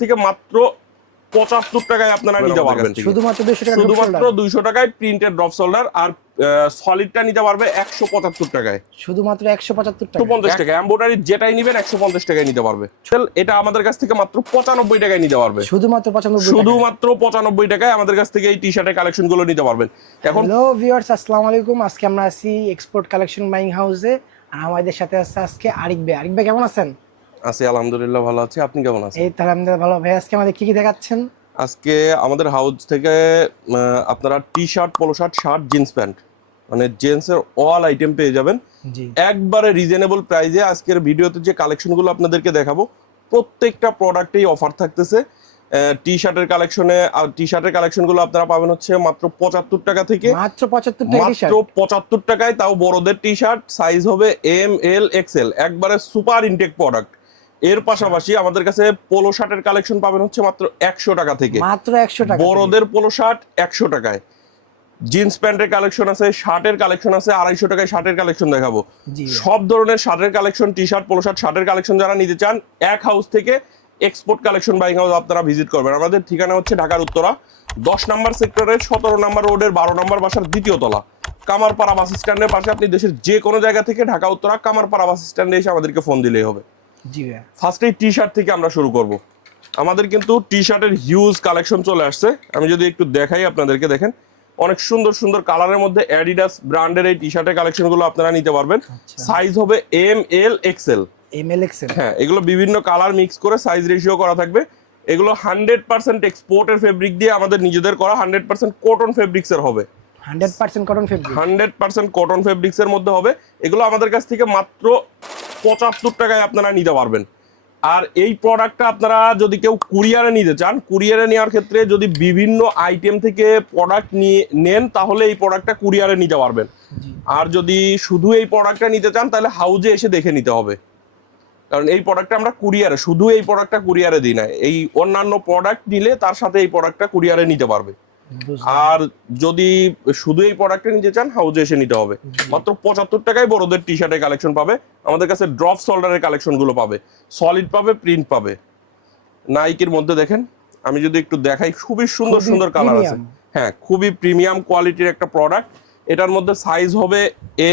থেকে মাত্র পঁচাত্তর টাকায় আপনারা নিতে পারবেন শুধুমাত্র শুধুমাত্র দুইশো টাকায় প্রিন্টেড ড্রপ শোল্ডার আর সলিডটা নিতে পারবে একশো পঁচাত্তর টাকায়। শুধুমাত্র একশো পঁচাত্তর একশো টাকা পঞ্চাশ টাকা এম্বোটারি যেটাই নিবেন একশো পঞ্চাশ টাকায় নিতে পারবে। এটা আমাদের কাছ থেকে মাত্র পঁচানব্বই টাকায় নিতে পারবে। শুধুমাত্র পঁচানব্বই শুধুমাত্র পঁচানব্বই টাকায় আমাদের কাছ থেকে এই টি শার্টের কালেকশনগুলো নিতে পারবেন। এখন হ্যালো ভিউয়ার্স আসসালামু আলাইকুম। আজকে আমরা আছি এক্সপোর্ট কালেকশন বাইং হাউসে আর আমাদের সাথে আছে আজকে আরিক ভাই। আরিক ভাই কেমন আছেন? আছি আলহামদুলিল্লাহ ভালো আছি। আপনি কেমন আছেন? এই আমাদের ভালো। ভাই আজকে আমাদের কি কি দেখাচ্ছেন? আজকে আমাদের হাউস থেকে আপনারা T shirt polo shirt shirt jeans pant মানে জেন্টসের অল আইটেম পেয়ে যাবেন। জি। একবারে রিজনেবল প্রাইসে আজকের ভিডিওতে যে কালেকশনগুলো আপনাদেরকে দেখাবো প্রত্যেকটা প্রোডাক্টেই অফার থাকতেছে। টি শার্টের কালেকশনে টি শার্টের কালেকশনগুলো আপনারা পাবেন হচ্ছে মাত্র পঁচাত্তর টাকা থেকে। মাত্র পঁচাত্তর টাকা মাত্র পঁচাত্তর টাকায় তাও বড়দের টি শার্ট সাইজ হবে এম এল এক্সেল একবারে সুপার ইনটেক প্রোডাক্ট এর পাশাপাশি আমাদের কাছে পোলো শার্টের কালেকশন পাবেন হচ্ছে মাত্র একশো টাকা থেকে। মাত্র একশো টাকা বড়দের পোলো শার্ট একশো টাকায়। জিন্স প্যান্টের কালেকশন আছে শার্টের কালেকশন আছে আড়াইশো টাকায় শার্টের কালেকশন দেখাবো। সব ধরনের শার্টের collection T shirt polo shirt শার্টের কালেকশন যারা নিতে চান এক হাউস থেকে এক্সপোর্ট কালেকশন বাইং হাউস আপনারা ভিজিট করবেন। আমাদের ঠিকানা হচ্ছে ঢাকার উত্তরা দশ নম্বর সেক্টরের সতেরো নম্বর রোডের বারো নম্বর বাসার দ্বিতীয় তলা। কামারপাড়া বাস স্ট্যান্ডের পাশে আপনি দেশের যে কোনো জায়গা থেকে ঢাকা উত্তরা কামারপাড়া বাস স্ট্যান্ডে এসে আমাদেরকে ফোন দিলেই হবে। জি ভাই ফার্স্টে টি শার্ট থেকে আমরা শুরু করব। আমাদের কিন্তু টি শার্টের হিউজ কালেকশন চলে আসছে। আমি যদি একটু দেখাই আপনাদেরকে দেখেন। অনেক সুন্দর সুন্দর কালারের মধ্যে অ্যাডিডাস ব্র্যান্ডের এই টি শার্টের কালেকশনগুলো আপনারা নিতে পারবেন। আচ্ছা। সাইজ হবে M L XL M L XL হ্যাঁ এগুলো বিভিন্ন কালার মিক্স করে সাইজ রেশিও করা থাকবে। এগুলো হান্ড্রেড পার্সেন্ট এক্সপোর্টের ফেব্রিক দিয়ে আমাদের নিজেদের করা হান্ড্রেড পার্সেন্ট কটন ফেব্রিক্সের হবে। Hundred percent cotton fabric hundred percent cotton ফেব্রিক্সের মধ্যে হবে। এগুলো আমাদের কাছ থেকে মাত্র পঁচাত্তর টাকায় আপনারা নিতে পারবেন। আর এই প্রোডাক্টটা আপনারা যদি কেউ কুরিয়ারে নিতে চান কুরিয়ারে নেওয়ার ক্ষেত্রে যদি বিভিন্ন আইটেম থেকে প্রোডাক্ট নিয়ে নেন তাহলে এই প্রোডাক্টটা কুরিয়ারে নিতে পারবেন। আর যদি শুধু এই প্রোডাক্টটা নিতে চান তাহলে হাউজে এসে দেখে নিতে হবে। কারণ এই প্রোডাক্টটা আমরা কুরিয়ারে শুধু এই প্রোডাক্টটা কুরিয়ারে দিই না এই অন্যান্য প্রোডাক্ট নিলে তার সাথে এই প্রোডাক্টটা কুরিয়ারে নিতে পারবে। আর যদি শুধু এই প্রোডাক্টটা নিতে চান হাউজে এসে নিতে হবে। মাত্র পঁচাত্তর টাকায় বড়দের টি শার্টের কালেকশন পাবে। আমাদের কাছে ড্রপ সোল্ডারের কালেকশনগুলো পাবে। সলিড পাবে প্রিন্ট পাবে। নাইকের মধ্যে দেখেন আমি যদি একটু দেখাই খুবই সুন্দর সুন্দর কালার আছে। হ্যাঁ খুবই প্রিমিয়াম কোয়ালিটির একটা প্রোডাক্ট এটার মধ্যে সাইজ হবে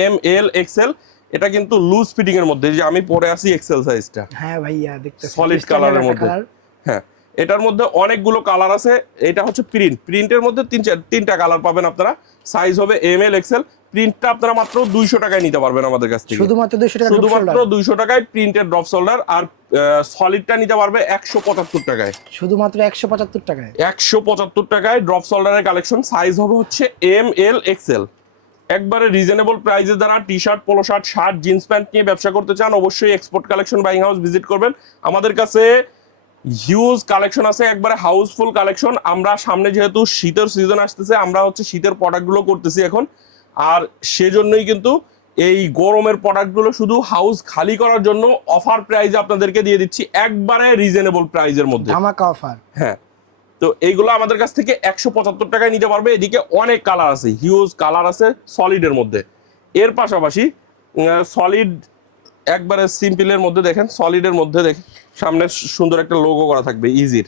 এম এল এক্সেল এটা কিন্তু লুজ ফিটিং এর মধ্যে যে আমি পরে আছি এক্সেল সাইজটা হ্যাঁ ভাইয়া দেখতে colour এর মধ্যে। হ্যাঁ এটার মধ্যে অনেকগুলো কালার আছে। এটা হচ্ছে প্রিন্ট প্রিন্টের মধ্যে তিন চার তিনটা কালার পাবেন আপনারা। সাইজ হবে এম এল এক্সেল প্রিন্টটা আপনারা মাত্র দুইশো টাকায় নিতে পারবেন আমাদের কাছ থেকে। শুধুমাত্র দুশো টাকা শুধুমাত্র দুইশো টাকায় প্রিন্টের ড্রপ সোল্ডার আর সলিডটা নিতে পারবে একশো পঁচাত্তর টাকায়। শুধুমাত্র একশো পঁচাত্তর টাকায়? একশো পঁচাত্তর টাকায় ড্রপ সোল্ডারের কালেকশন সাইজ হবে হচ্ছে এম এল এক্সেল একবারে রিজনেবল প্রাইসে যারা T shirt polo shirt shirt jeans pant নিয়ে ব্যবসা করতে চান অবশ্যই export collection buying house visit করবেন। আমাদের কাছে হিউজ কালেকশন আছে একবারে হাউসফুল কালেকশন আমরা সামনে যেহেতু শীতের সিজন আসতেছে আমরা হচ্ছে শীতের প্রোডাক্টগুলো করতেছি এখন। আর সেজন্যই কিন্তু এই গরমের প্রোডাক্টগুলো শুধু হাউস খালি করার জন্য অফার প্রাইজ আপনাদেরকে দিয়ে দিচ্ছি একবারে রিজনেবল প্রাইজের মধ্যে। ধামাকা অফার হ্যাঁ। তো এইগুলো আমাদের কাছ থেকে একশো পঁচাত্তর টাকায় নিতে পারবে। এদিকে অনেক কালার আছে হিউজ কালার আছে সলিডের মধ্যে। এর পাশাপাশি সলিড একবারে সিম্পলের মধ্যে দেখেন সলিডের মধ্যে দেখেন। সামনে সুন্দর একটা লোগো করা থাকবে ইজির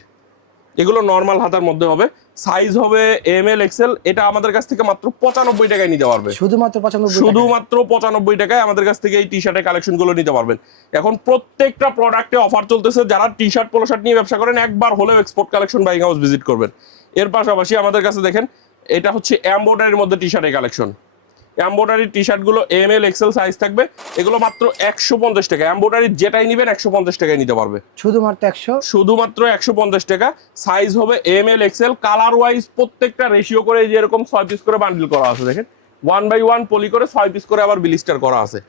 এগুলো নর্মাল হাতার মধ্যে হবে। সাইজ হবে এম এল এক্সেল এটা আমাদের কাছ থেকে মাত্র পঁচানব্বই টাকায় নিতে পারবে। শুধুমাত্র পঁচানব্বই শুধুমাত্র পঁচানব্বই টাকায় আমাদের কাছ থেকে এই টি শার্টের কালেকশনগুলো নিতে পারবেন। এখন প্রত্যেকটা প্রোডাক্টে অফার চলতেছে যারা টি শার্ট পোলো শার্ট নিয়ে ব্যবসা করেন একবার হলেও export collection buying house visit করবেন। এর পাশাপাশি আমাদের কাছে দেখেন এটা হচ্ছে এম্বোডারির মধ্যে টি শার্টের কালেকশন এম্বোডারি টি শার্টগুলো এম এল এক্সেল সাইজ থাকবে। এগুলো মাত্র একশো পঞ্চাশ টাকা। এম্বোডারি যেটাই নিবেন একশো পঞ্চাশ টাকায় নিতে পারবে। শুধুমাত্র একশো? শুধুমাত্র একশো পঞ্চাশ টাকা। সাইজ হবে M L XL colour wise প্রত্যেকটা রেশিও করে এই যে এরকম ছয় পিস করে বান্ডিল করা আছে দেখেন। ওয়ান বাই ওয়ান পলি করে ছয় পিস করে আবার বিলিস্টার করা আছে।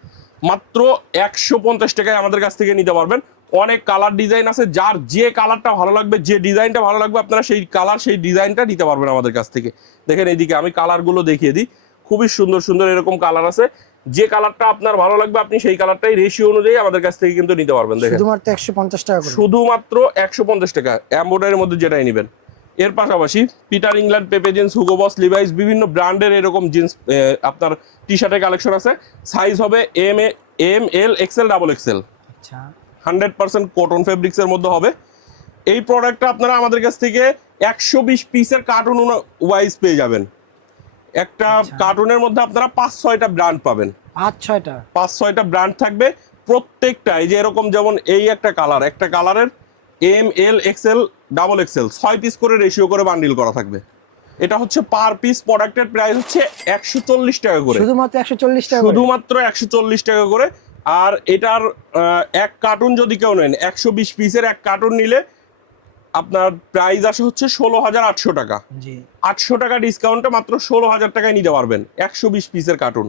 মাত্র একশো পঞ্চাশ টাকায় আমাদের কাছ থেকে নিতে পারবেন। অনেক কালার ডিজাইন আছে। যার যে কালারটা ভালো লাগবে যে ডিজাইনটা ভালো লাগবে আপনারা সেই কালার সেই ডিজাইনটা নিতে পারবেন আমাদের কাছ থেকে। দেখেন এইদিকে আমি কালারগুলো দেখিয়ে দিই। খুবই সুন্দর সুন্দর এরকম কালার আছে। যে কালারটা আপনার ভালো লাগবে আপনি সেই কালারটাই রেশিও অনুযায়ী আমাদের কাছ থেকে কিন্তু নিতে পারবেন দেখেন। শুধুমাত্র একশো পঞ্চাশ টাকা করে। শুধুমাত্র একশো পঞ্চাশ টাকা এম্বোডারির মধ্যে যেটাই নেবেন। এর পাশাপাশি Peter England Pepe Jeans Hugo Boss Levi's বিভিন্ন ব্র্যান্ডের এরকম জিন্স আপনার টি শার্টের কালেকশন আছে। সাইজ হবে M A M L XL double XL আচ্ছা। হান্ড্রেড পার্সেন্ট কটন ফেব্রিক্সের মধ্যে হবে। এই প্রোডাক্টটা আপনারা আমাদের কাছ থেকে একশো বিশ পিসের কার্টুন ওয়াইজ পেয়ে যাবেন। একটা আচ্ছা। কার্টুনের মধ্যে আপনারা পাঁচ ছয়টা ব্র্যান্ড পাবেন। পাঁচ ছয়টা? পাঁচ ছয়টা ব্র্যান্ড থাকবে প্রত্যেকটা। এই যে এরকম যেমন এই একটা কালার একটা কালারের M L XL double XL ছয় পিস করে রেশিও করে বান্ডিল করা থাকবে। এটা হচ্ছে পার পিস প্রোডাক্টের প্রাইস হচ্ছে একশো চল্লিশ টাকা করে। শুধুমাত্র একশো চল্লিশ টাকা করে? শুধুমাত্র একশো চল্লিশ টাকা করে। আর এটার এক কার্টুন যদি কেউ নেন একশো বিশ পিসের এক কার্টুন নিলে আপনার প্রাইস আসে হচ্ছে ষোলো হাজার আটশো টাকা। আটশো টাকা ডিসকাউন্টে মাত্র ষোলো হাজার টাকায় নিতে পারবেন। একশো বিশ পিসের কার্টুন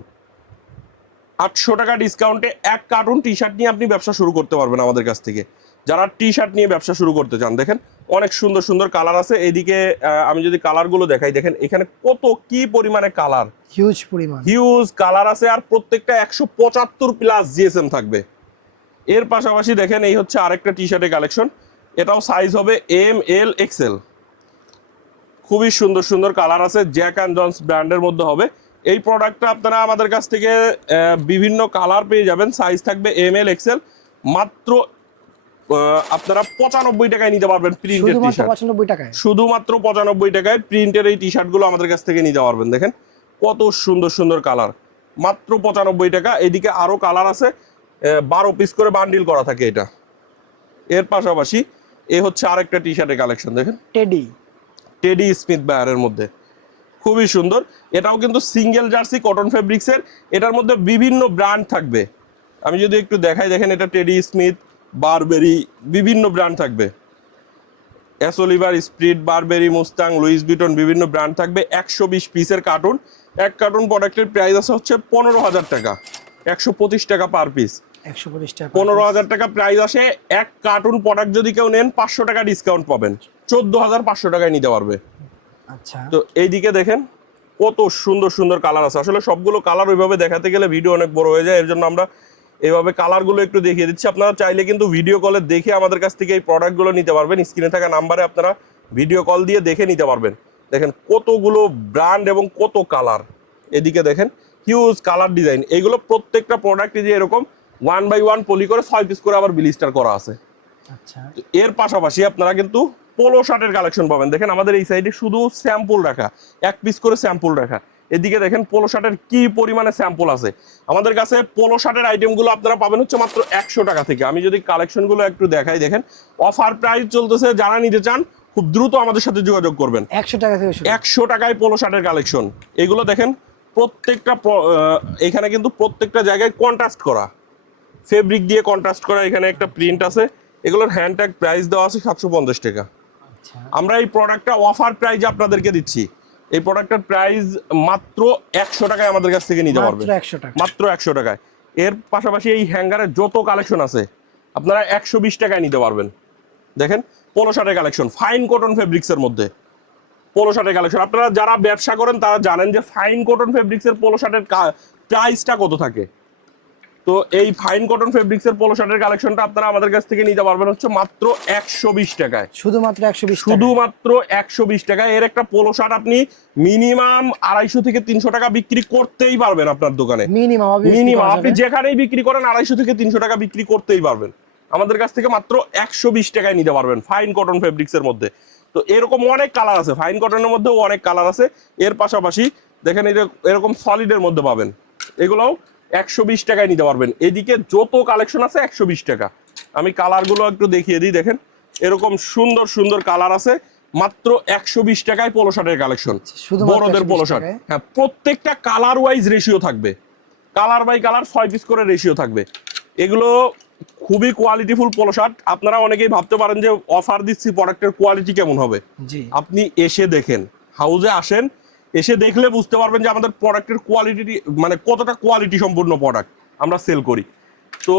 আটশো টাকা ডিসকাউন্টে এক কার্টুন টি শার্ট নিয়ে আপনি ব্যবসা শুরু করতে পারবেন আমাদের কাছ থেকে। যারা টি শার্ট নিয়ে ব্যবসা শুরু করতে চান দেখেন অনেক সুন্দর সুন্দর কালার আছে। এইদিকে আহ, আমি যদি কালারগুলো দেখাই দেখেন এখানে কত কি পরিমাণে কালার হিউজ পরিমাণ। হিউজ কালার আছে আর প্রত্যেকটা একশো পঁচাত্তর প্লাস জিএসএম থাকবে। এর পাশাপাশি দেখেন এই হচ্ছে আরেকটা টি শার্টের কালেকশন এটাও সাইজ হবে এম এল এক্সেল খুবই সুন্দর সুন্দর কালার আছে। জ্যাক অ্যান্ড জন্স ব্র্যান্ডের মধ্যে হবে। এই প্রোডাক্টটা আপনারা আমাদের কাছ থেকে বিভিন্ন কালার পেয়ে যাবেন। সাইজ থাকবে এম এল এক্সেল মাত্র আপনারা পঁচানব্বই টাকায় নিতে পারবেন প্রিন্টেড টি শার্ট টাকায়? শুধুমাত্র পঁচানব্বই টাকায় প্রিন্টের এই টি শার্টগুলো আমাদের কাছ থেকে নিতে পারবেন। দেখেন কত সুন্দর সুন্দর কালার মাত্র পঁচানব্বই টাকা। এদিকে আরও কালার আছে। বারো পিস করে বান্ডিল করা থাকে এটা। এর পাশাপাশি এ হচ্ছে আরেকটা টি শার্টের কালেকশন দেখেন। টেডি টেডি স্মিথ বায়ারের মধ্যে। খুবই সুন্দর। এটাও কিন্তু সিঙ্গেল জার্সি কটন ফেব্রিক্সের এটার মধ্যে বিভিন্ন ব্র্যান্ড থাকবে। আমি যদি একটু দেখাই দেখেন এটা টেডি স্মিথ বারবেরি বিভিন্ন ব্র্যান্ড থাকবে। S Oliver Esprit Burberry Mustang Louis Vuitton বিভিন্ন ব্র্যান্ড থাকবে। একশো বিশ পিসের কার্টুন এক কার্টুন প্রোডাক্টের প্রাইস আছে হচ্ছে পনেরো হাজার টাকা। একশো পঁচিশ টাকা পার পিস টাকা পনেরো হাজার টাকা প্রাইস আসে। এক কার্টুন প্রোডাক্ট যদি কেউ নেন পাঁচশো টাকা ডিসকাউন্ট পাবেন। চোদ্দ হাজার পাঁচশো টাকায় নিতে পারবে। আচ্ছা। তো এইদিকে দেখেন কত সুন্দর সুন্দর কালার আছে। আসলে সবগুলো কালার ওইভাবে দেখাতে গেলে ভিডিও অনেক বড় হয়ে যায়। এর জন্য আমরা এইভাবে কালারগুলো একটু দেখিয়ে দিচ্ছি। আপনারা চাইলে কিন্তু ভিডিও কলে দেখে আমাদের কাছ থেকে এই প্রোডাক্টগুলো নিতে পারবেন। স্ক্রিনে থাকা নাম্বারে আপনারা ভিডিও কল দিয়ে দেখে নিতে পারবেন। দেখেন কতগুলো ব্র্যান্ড এবং কত কালার এদিকে দেখেন হিউজ কালার ডিজাইন এইগুলো প্রত্যেকটা প্রোডাক্ট যে এরকম ওয়ান বাই ওয়ান পলি করে ছয় পিস করে আবার বিলিস্টার করা আছে। আচ্ছা। এর পাশাপাশি আপনারা কিন্তু পোলো শার্টের কালেকশন পাবেন। দেখেন আমাদের এই সাইডে শুধু স্যাম্পল রাখা এক পিস করে স্যাম্পল রাখা। এদিকে দেখেন পোলো শার্টের কি পরিমাণে স্যাম্পল আছে। আমাদের কাছে পোলো শার্টের আইটেমগুলো আপনারা পাবেন হচ্ছে মাত্র একশো টাকা থেকে। আমি যদি কালেকশনগুলো একটু দেখাই দেখেন অফার প্রাইস চলতেছে যারা নিতে চান খুব দ্রুত আমাদের সাথে যোগাযোগ করবেন। একশো টাকা থেকে একশো টাকায় পোলো শার্টের কালেকশন এগুলো দেখেন প্রত্যেকটা এখানে কিন্তু প্রত্যেকটা জায়গায় কন্ট্রাস্ট করা। ফেব্রিক দিয়ে কন্ট্রাস্ট করা এখানে একটা প্রিন্ট আছে। এগুলোর হ্যান্ড ট্যাগ প্রাইস দেওয়া আছে সাতশো পঞ্চাশ টাকা। আচ্ছা। আমরা এই প্রোডাক্টটা অফার প্রাইজে আপনাদেরকে দিচ্ছি। এই প্রোডাক্টের প্রাইস মাত্র একশো টাকায় আমাদের কাছ থেকে নিতে পারবেন মাত্র একশো টাকা। মাত্র একশো টাকায়। এর পাশাপাশি এই হ্যাঙ্গারের যত কালেকশন আছে আপনারা একশো বিশ টাকায় নিতে পারবেন। দেখেন পোলো শার্টের কালেকশন ফাইন কটন ফেব্রিক্সের মধ্যে। পোলো শার্টের কালেকশন আপনারা যারা ব্যবসা করেন তারা জানেন যে ফাইন কটন ফেব্রিক্সের পোলো শার্টের প্রাইসটা কত থাকে। তো এই ফাইন কটন ফেব্রিক্সের পোলো শার্টের কালেকশনটা আপনারা আমাদের কাছ থেকে নিতে পারবেন হচ্ছে মাত্র একশো বিশ টাকায়। শুধুমাত্র একশো বিশ শুধুমাত্র একশো বিশ টাকা এর একটা পোলো শার্ট আপনি মিনিমাম আড়াইশো থেকে তিনশো টাকা বিক্রি করতেই পারবেন আপনার দোকানে। মিনিমাম মিনিমাম আপনি যেখানেই বিক্রি করেন আড়াইশো থেকে তিনশো টাকা বিক্রি করতেই পারবেন। আমাদের কাছ থেকে মাত্র একশো বিশ টাকায় নিতে পারবেন ফাইন কটন ফেব্রিক্স এর মধ্যে। তো এরকম অনেক কালার আছে। ফাইন কটনের মধ্যেও অনেক কালার আছে। এর পাশাপাশি দেখেন এই যে এরকম সলিডের মধ্যে পাবেন। এগুলোও একশো বিশ টাকায় নিতে পারবেন। এদিকে যত কালেকশন আছে একশো বিশ টাকা। আমি কালারগুলো একটু দেখিয়ে দিই দেখেন। এরকম সুন্দর সুন্দর কালার আছে। মাত্র একশো বিশ টাকায় পোলো শার্টের কালেকশন বড়দের 120 পোলো শার্ট হ্যাঁ প্রত্যেকটা কালার ওয়াইজ রেশিও থাকবে। কালার বাই কালার ছয় পিস করে রেশিও থাকবে। এগুলো খুবই কোয়ালিটিফুল পোলো শার্ট আপনারা অনেকেই ভাবতে পারেন যে অফার দিচ্ছি প্রোডাক্টের কোয়ালিটি কেমন হবে। আপনি এসে দেখেন। হাউজে আসেন এসে দেখলে বুঝতে পারবেন যে আমাদের প্রোডাক্টের কোয়ালিটি মানে কতটা কোয়ালিটি সম্পূর্ণ প্রোডাক্ট আমরা সেল করি। তো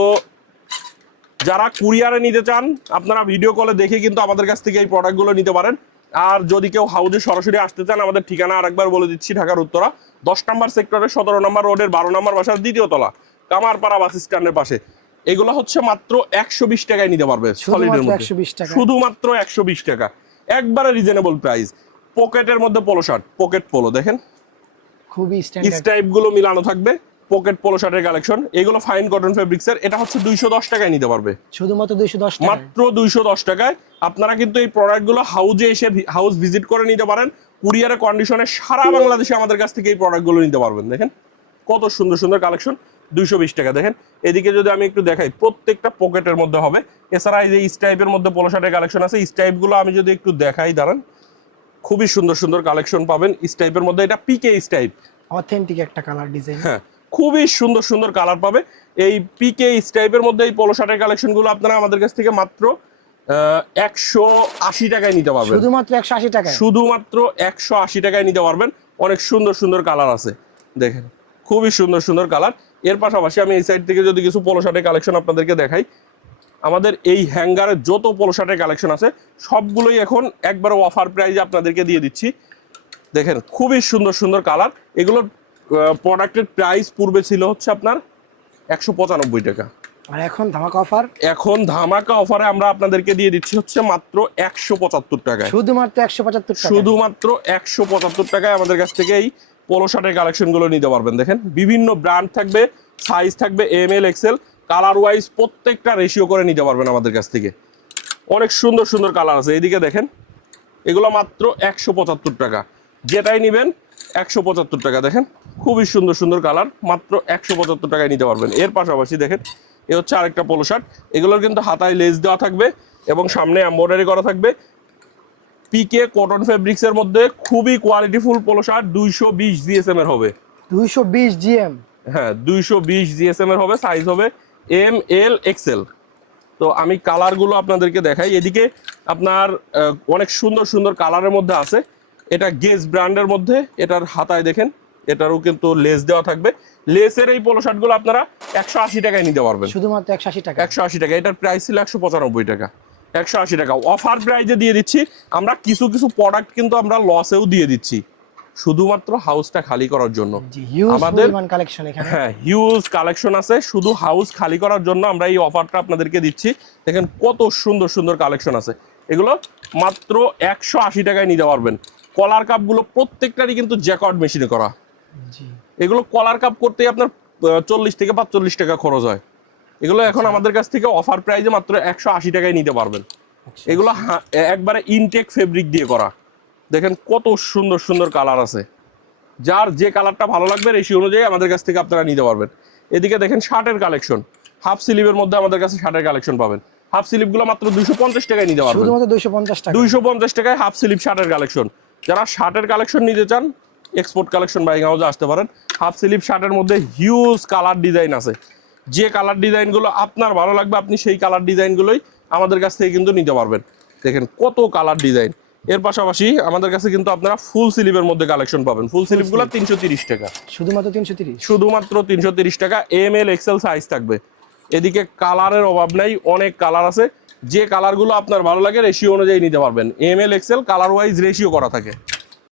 যারা কুরিয়ারে নিতে চান আপনারা ভিডিও কলে দেখে কিন্তু আমাদের কাছ থেকে এই প্রোডাক্টগুলো নিতে পারেন। আর যদি কেউ হাউজে সরাসরি আসতে চান আমাদের ঠিকানা আরেকবার বলে দিচ্ছি ঢাকার উত্তরা। দশ নম্বর সেক্টরের সতেরো নম্বর রোডের বারো নম্বর বাসার দ্বিতীয় তলা কামারপাড়া বাস স্ট্যান্ডের পাশে। এগুলো হচ্ছে মাত্র একশো বিশ টাকায় নিতে পারবে সলিডের মধ্যে। শুধুমাত্র একশো বিশ টাকা। একবারে রিজনেবল প্রাইস পকেটের মধ্যে পোলো শার্ট পকেট পোলো দেখেন। খুবই স্ট্যান্ডার্ডগুলো মিলানো থাকবে পকেট পোলো শার্টের কালেকশন এগুলো ফাইন কটন ফেব্রিক্সের এটা হচ্ছে দুইশো দশ টাকায় নিতে পারবে। শুধুমাত্র দুইশো দশ টাকা মাত্র দুইশো দশ টাকায়। আপনারা কিন্তু এই প্রোডাক্টগুলো হাউজে এসে হাউস ভিজিট করে নিতে পারেন। কুরিয়ারের কন্ডিশনে সারা বাংলাদেশে আমাদের কাছ থেকে এই প্রোডাক্টগুলো নিতে পারবেন দেখেন। কত সুন্দর সুন্দর কালেকশন দুইশো বিশ টাকা দেখেন। এদিকে যদি আমি একটু দেখাই প্রত্যেকটা পকেটের মধ্যে হবে। এছাড়া এই যে স্টাইপের মধ্যে পোলো শার্টের কালেকশন আছে স্টাইপগুলো আমি যদি একটু দেখাই দাঁড়ান। খুবই সুন্দর সুন্দর কালেকশন পাবেন স্টাইপের মধ্যে। এটা পিকে স্টাইপ অথেন্টিক একটা কালার ডিজাইন হ্যাঁ খুবই সুন্দর সুন্দর কালার পাবে। এই পিকে স্টাইপের মধ্যে এই পোলো শার্টের কালেকশনগুলো আপনারা আমাদের কাছ থেকে মাত্র একশো আশি টাকায় নিতে পারবেন। শুধুমাত্র একশো আশি টাকা শুধুমাত্র একশো আশি টাকায় নিতে পারবেন। অনেক সুন্দর সুন্দর কালার আছে। দেখেন খুবই সুন্দর সুন্দর কালারের পাশাপাশি আমি এই সাইড থেকে যদি কিছু পোলো শার্টের কালেকশন আপনাদেরকে দেখাই আমাদের এই হ্যাঙ্গারের যত পোলো শার্টের কালেকশন আছে সবগুলোই এখন একবার অফার প্রাইজে আপনাদেরকে দিয়ে দিচ্ছি। দেখেন খুবই সুন্দর সুন্দর কালার এগুলোর প্রোডাক্টের প্রাইস পূর্বে ছিল হচ্ছে আপনার একশো পঁচানব্বই টাকা। আর এখন ধামাকা অফার এখন ধামাকা অফারে আমরা আপনাদেরকে দিয়ে দিচ্ছি হচ্ছে মাত্র একশো পঁচাত্তর টাকায়। শুধুমাত্র একশো পঁচাত্তর শুধুমাত্র একশো পঁচাত্তর টাকায় আমাদের কাছ থেকে এই পোলো শার্টের কালেকশনগুলো নিতে পারবেন। দেখেন বিভিন্ন ব্র্যান্ড থাকবে সাইজ থাকবে M L XL colour wise প্রত্যেকটা রেশিও করে নিতে পারবেন আমাদের কাছ থেকে। অনেক সুন্দর সুন্দর কালার আছে। এইদিকে দেখেন এগুলো মাত্র একশো পঁচাত্তর টাকা। যেটাই নেবেন একশো পঁচাত্তর টাকা। দেখেন খুবই সুন্দর সুন্দর কালার মাত্র একশো পঁচাত্তর টাকায় নিতে পারবেন। এর পাশাপাশি দেখেন এ হচ্ছে আরেকটা পোলো শার্ট এগুলোর কিন্তু হাতায় লেস দেওয়া থাকবে এবং সামনে এম্ব্রয়ডারি করা থাকবে। পিকে কটন ফেব্রিক্স এর মধ্যে খুবই কোয়ালিটিফুল পোলো শার্ট দুইশো বিশ জিএসএম এর হবে। দুইশো বিশ জিএম হ্যাঁ দুইশো বিশ জিএসএম এর হবে সাইজ হবে এম এল এক্সেল তো আমি কালারগুলো আপনাদেরকে দেখাই। এদিকে আপনার অনেক সুন্দর সুন্দর কালারের মধ্যে আছে। এটা গেজ ব্র্যান্ডের মধ্যে এটার হাতায় দেখেন এটারও কিন্তু লেস দেওয়া থাকবে। লেসের এই পোলো শার্টগুলো আপনারা একশো আশি টাকায় নিতে পারবেন। শুধুমাত্র একশো আশি টাকা। একশো আশি টাকা। এটার প্রাইস ছিল একশো পঁচানব্বই টাকা। একশো আশি টাকা। অফার প্রাইজে দিয়ে দিচ্ছি। আমরা কিছু কিছু প্রোডাক্ট কিন্তু আমরা লসেও দিয়ে দিচ্ছি। শুধুমাত্র হাউসটা খালি করার জন্য। হিউজ আমাদের- হ্যাঁ হিউজ কালেকশন আছে। শুধু হাউস খালি করার জন্য আমরা এই অফারটা আপনাদেরকে দিচ্ছি। দেখেন কত সুন্দর সুন্দর কালেকশন আছে। এগুলো মাত্র একশো আশি টাকায় নিতে পারবেন। কলার কাপগুলো প্রত্যেকটারই কিন্তু জ্যাকর্ড মেশিনে করা। এগুলো কলার কাপ করতেই আপনার চল্লিশ থেকে পাঁচচল্লিশ টাকা খরচ হয়। এগুলো এখন আমাদের কাছ থেকে অফার প্রাইজে মাত্র একশো আশি টাকায় নিতে পারবেন। আচ্ছা। এগুলো একবারে ইনটেক ফেব্রিক দিয়ে করা। দেখেন কত সুন্দর সুন্দর কালার আছে। যার যে কালারটা ভালো লাগবে রেশি অনুযায়ী আমাদের কাছ থেকে আপনারা নিতে পারবেন। এদিকে দেখেন শার্টের কালেকশন। হাফ স্লিভের মধ্যে আমাদের কাছে শার্টের কালেকশন পাবেন। হাফ স্লিভগুলো মাত্র দুইশো পঞ্চাশ টাকায় নিতে পারবেন। শুধুমাত্র দুইশো পঞ্চাশ টাকা দুইশো পঞ্চাশ টাকায় হাফ স্লিভ শার্টের কালেকশন। যারা শার্টের কালেকশন নিতে চান এক্সপোর্ট কালেকশন বাইং হাউসে আসতে পারেন। হাফ স্লিভ শার্টের মধ্যে হিউজ কালার ডিজাইন আছে। যে কালার ডিজাইনগুলো আপনার ভালো লাগবে আপনি সেই কালার ডিজাইনগুলোই আমাদের কাছ থেকে কিন্তু নিতে পারবেন। দেখেন কত কালার ডিজাইন এর পাশাপাশি আমাদের কাছে কিন্তু আপনারা ফুল স্লিভের মধ্যে কালেকশন পাবেন। ফুল স্লিভগুলো তিনশো তিরিশ টাকা। শুধুমাত্র তিনশো তিরিশ? শুধুমাত্র তিনশো তিরিশ টাকা। এম এল এক্সেল সাইজ থাকবে। এদিকে কালারের অভাব নাই অনেক কালার আছে। যে কালারগুলো আপনার ভালো লাগে রেশিও অনুযায়ী নিতে পারবেন। M L XL colour wise ratio করা থাকে।